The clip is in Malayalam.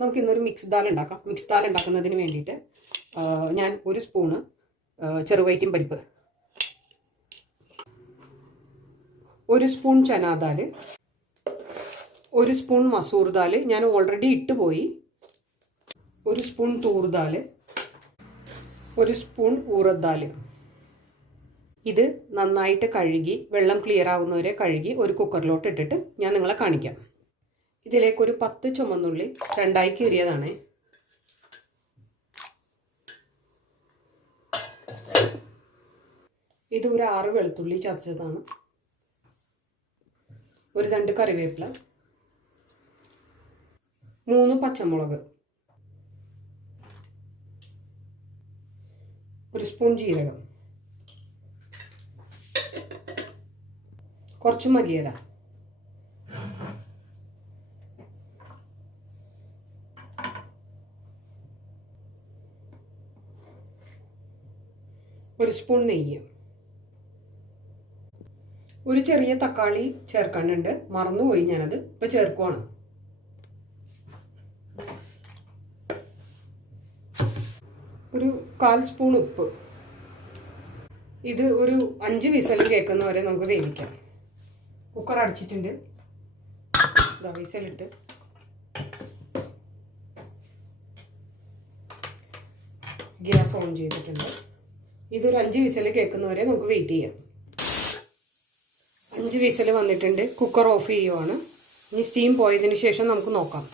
നമുക്ക് ഇന്നൊരു മിക്സ് ദാൽ ഉണ്ടാക്കാം. മിക്സ് ദാൽ ഉണ്ടാക്കുന്നതിന് വേണ്ടിയിട്ട് ഞാൻ 1 സ്പൂണ് ചെറുവൈറ്റും പരിപ്പ്, 1 സ്പൂൺ ചനാ ദാൽ, 1 സ്പൂൺ മസൂർ ദാൽ ഞാൻ ഓൾറെഡി ഇട്ട് പോയി, 1 സ്പൂൺ തൂർ ദാൽ, 1 സ്പൂൺ ഊറദ് ദാൽ. ഇത് നന്നായിട്ട് കഴുകി വെള്ളം ക്ലിയർ ആവുന്നവരെ കഴുകി ഒരു കുക്കറിലോട്ട് ഇട്ടിട്ട് ഞാൻ നിങ്ങളെ കാണിക്കാം. ഇതിലേക്കൊരു 10 ചുമന്നുള്ളി 2ആയി കീറിയതാണ്. ഇത് ഒരു 6 വെളുത്തുള്ളി ചതച്ചതാണ്. ഒരു 2 കറിവേപ്പില, 3 പച്ചമുളക്, 1 സ്പൂൺ ജീരകം, കുറച്ച് മല്ലിയില, ഒരു സ്പൂൺ നെയ്യ്, ഒരു ചെറിയ തക്കാളി ചേർക്കാനുണ്ട്, മറന്നുപോയി ഞാനത്, ഇപ്പം ചേർക്കുവാണ്. ഒരു 1/4 സ്പൂൺ ഉപ്പ്. ഇത് ഒരു 5 വിസൽ കേൾക്കുന്നവരെ നമുക്ക് വേവിക്കാം. കുക്കർ അടച്ചിട്ടുണ്ട്. വിസലിട്ട് ഗ്യാസ് ഓൺ ചെയ്തിട്ടുണ്ട്. ഇതൊരു 5 വിസൽ കേൾക്കുന്നവരെ നമുക്ക് വെയിറ്റ് ചെയ്യാം. 5 വിസൽ വന്നിട്ടുണ്ട്. കുക്കർ ഓഫ് ചെയ്യുവാണ്. ഇനി സ്റ്റീം പോയതിന് ശേഷം നമുക്ക് നോക്കാം.